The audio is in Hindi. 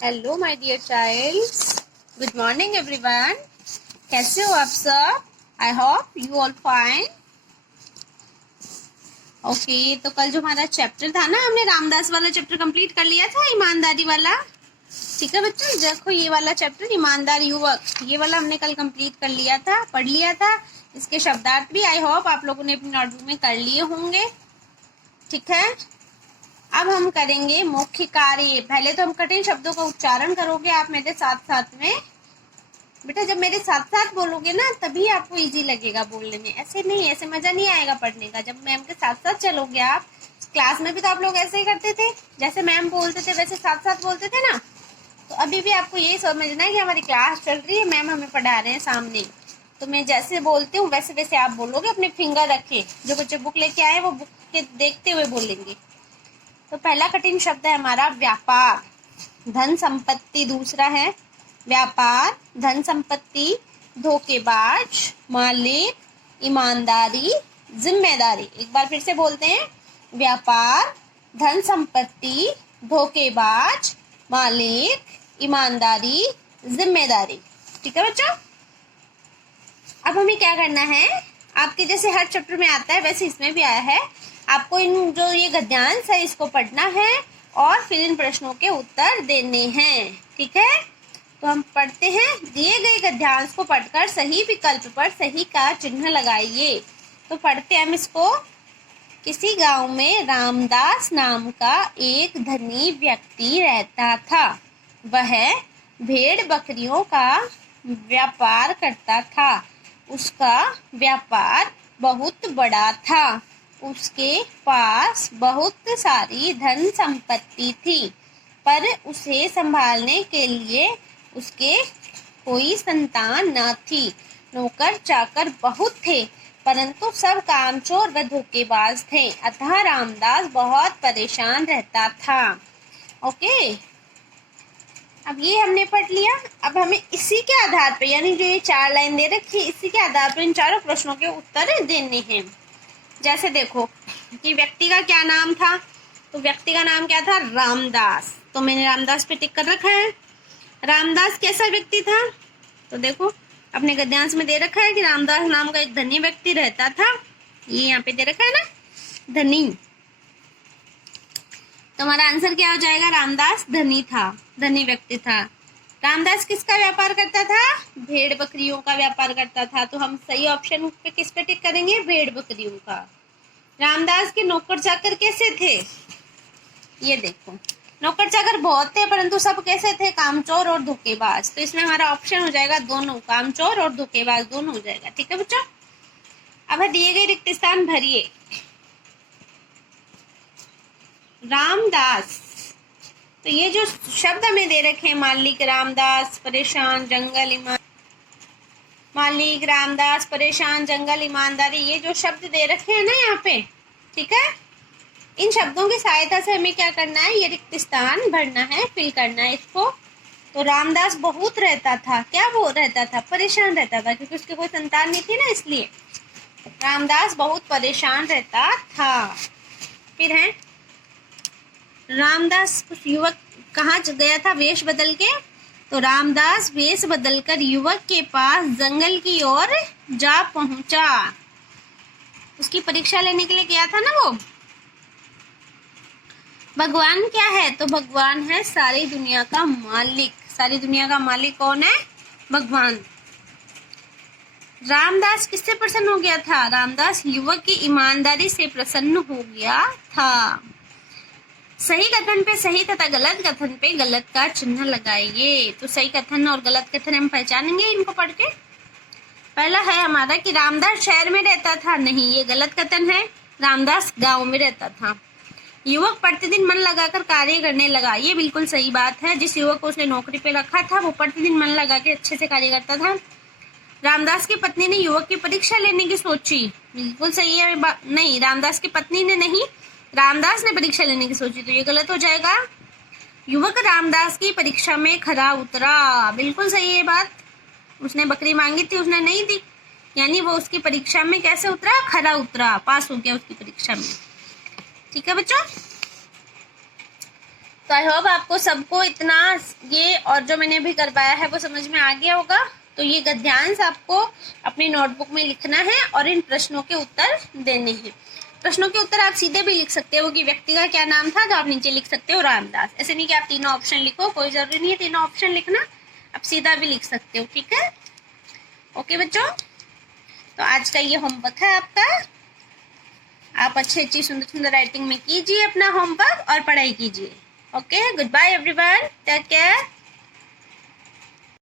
Hello my dear childs, good morning everyone. कैसे हो आप सब? I hope you all fine. Okay, तो कल जो हमारा चैप्टर था ना, हमने रामदास वाला चैप्टर कंप्लीट कर लिया था, ईमानदारी वाला। ठीक है बच्चों, देखो ये वाला चैप्टर ईमानदार युवक, ये वाला हमने कल कंप्लीट कर लिया था, पढ़ लिया था। इसके शब्दार्थ भी आई होप आप लोगों ने अपनी नोटबुक में कर लिए होंगे। ठीक है, अब हम करेंगे मुख्य कार्य। पहले तो हम कठिन शब्दों का उच्चारण करोगे आप मेरे साथ साथ में। बेटा जब मेरे साथ साथ बोलोगे ना तभी आपको इजी लगेगा बोलने में, ऐसे नहीं, ऐसे मजा नहीं आएगा पढ़ने का। जब मैम के साथ साथ चलोगे आप, क्लास में भी तो आप लोग ऐसे ही करते थे, जैसे मैम बोलते थे वैसे साथ साथ बोलते थे ना। तो अभी भी आपको यही समझना है कि हमारी क्लास चल रही है, मैम हमें पढ़ा रहे हैं सामने। तो मैं जैसे बोलती हूँ वैसे वैसे आप बोलोगे, अपने फिंगर रखे। जो बच्चे बुक लेके आए वो बुक के देखते हुए बोलेंगे। तो पहला कठिन शब्द है हमारा व्यापार, धन संपत्ति। दूसरा है व्यापार, धन संपत्ति, धोखेबाज, मालिक, ईमानदारी, जिम्मेदारी। एक बार फिर से बोलते हैं, व्यापार, धन संपत्ति, धोखेबाज, मालिक, ईमानदारी, जिम्मेदारी। ठीक है बच्चों, अब हमें क्या करना है, आपके जैसे हर चैप्टर में आता है वैसे इसमें भी आया है। आपको इन जो ये गद्यांश है इसको पढ़ना है और फिर इन प्रश्नों के उत्तर देने हैं। ठीक है, तो हम पढ़ते हैं। दिए गए गद्यांश को पढ़कर सही विकल्प पर सही का चिन्ह लगाइए। तो पढ़ते हैं हम इसको। किसी गांव में रामदास नाम का एक धनी व्यक्ति रहता था। वह भेड़ बकरियों का व्यापार करता था। उसका व्यापार बहुत बड़ा था। उसके पास बहुत सारी धन संपत्ति थी, पर उसे संभालने के लिए उसके कोई संतान न थी। नौकर चाकर बहुत थे, परंतु सब कामचोर व धोखेबाज थे। अतः रामदास बहुत परेशान रहता था। ओके, अब ये हमने पढ़ लिया। अब हमें इसी के आधार पे, यानी जो ये 4 लाइन दे रखी, इसी के आधार पर इन चारों प्रश्नों के उत्तर देने हैं। जैसे देखो कि व्यक्ति का क्या नाम था, तो व्यक्ति का नाम क्या था? रामदास। तो मैंने रामदास पे टिक कर रखा है। रामदास कैसा व्यक्ति था? तो देखो अपने गद्यांश में दे रखा है कि रामदास नाम का एक धनी व्यक्ति रहता था। ये यहाँ पे दे रखा है ना, धनी। तो हमारा आंसर क्या हो जाएगा? रामदास धनी था, धनी व्यक्ति था। रामदास किसका व्यापार करता था? भेड़ बकरियों का व्यापार करता था। तो हम सही ऑप्शन पे किस पे टिक करेंगे? भेड़ बकरियों का। रामदास के नौकर चाकर कैसे थे? ये देखो, नौकर चाकर बहुत थे परंतु सब कैसे थे? कामचोर और धोखेबाज। तो इसमें हमारा ऑप्शन हो जाएगा दोनों, कामचोर और धोखेबाज दोनों हो जाएगा। ठीक है बच्चों, अब दिए गए रिक्त स्थान भरिए। रामदास, तो ये जो शब्द हमें दे रखे हैं, मालिक, रामदास, परेशान, जंगल, मालिक, रामदास, परेशान, जंगल, ईमानदारी, ये जो शब्द दे रखे हैं ना यहाँ पे, ठीक है, इन शब्दों की सहायता से हमें क्या करना है? ये रिक्त स्थान भरना है, फिल करना है इसको। तो रामदास बहुत रहता था, क्या वो रहता था? परेशान रहता था, क्योंकि उसके कोई संतान नहीं थी ना, इसलिए रामदास बहुत परेशान रहता था। फिर है रामदास कुछ युवक कहाँ गया था वेश बदल के? तो रामदास वेश बदलकर युवक के पास जंगल की ओर जा पहुंचा। उसकी परीक्षा लेने के लिए गया था ना वो। भगवान क्या है? तो भगवान है सारी दुनिया का मालिक। सारी दुनिया का मालिक कौन है? भगवान। रामदास किससे प्रसन्न हो गया था? रामदास युवक की ईमानदारी से प्रसन्न हो गया था। सही कथन पे सही तथा गलत कथन पे गलत का चिन्ह लगाइए। तो सही कथन और गलत कथन हम पहचानेंगे इनको पढ़ के। पहला है हमारा कि रामदास शहर में रहता था। नहीं, ये गलत कथन है। रामदास गांव में रहता था। युवक प्रतिदिन मन लगाकर कार्य करने लगा। ये बिल्कुल सही बात है। जिस युवक को उसने नौकरी पे रखा था वो प्रतिदिन मन लगा के अच्छे से कार्य करता था। रामदास की पत्नी ने युवक की परीक्षा लेने की सोची। बिल्कुल सही है। नहीं, रामदास की पत्नी ने नहीं, रामदास ने परीक्षा लेने की सोची, तो ये गलत हो जाएगा। युवक रामदास की परीक्षा में खरा उतरा। बिल्कुल सही है बात। उसने बकरी मांगी थी, उसने नहीं दी, यानी वो उसकी परीक्षा में कैसे उतरा? खरा उतरा, पास हो गया उसकी परीक्षा में। ठीक है बच्चों, तो आई होप आपको सबको इतना ये और जो मैंने अभी करवाया है वो समझ में आ गया होगा। तो ये गद्यांश आपको अपनी नोटबुक में लिखना है और इन प्रश्नों के उत्तर देने हैं। प्रश्नों के उत्तर आप सीधे भी लिख सकते हो कि व्यक्ति का क्या नाम था, तो आप नीचे लिख सकते हो रामदास। ऐसे नहीं कि आप तीनों ऑप्शन लिखो, कोई जरूरी नहीं है तीनों ऑप्शन लिखना, आप सीधा भी लिख सकते हो। ठीक है, ओके बच्चों, तो आज का ये होमवर्क है आपका। आप अच्छी सुंदर सुंदर राइटिंग में कीजिए अपना होमवर्क और पढ़ाई कीजिए। Okay, goodbye everyone, take care.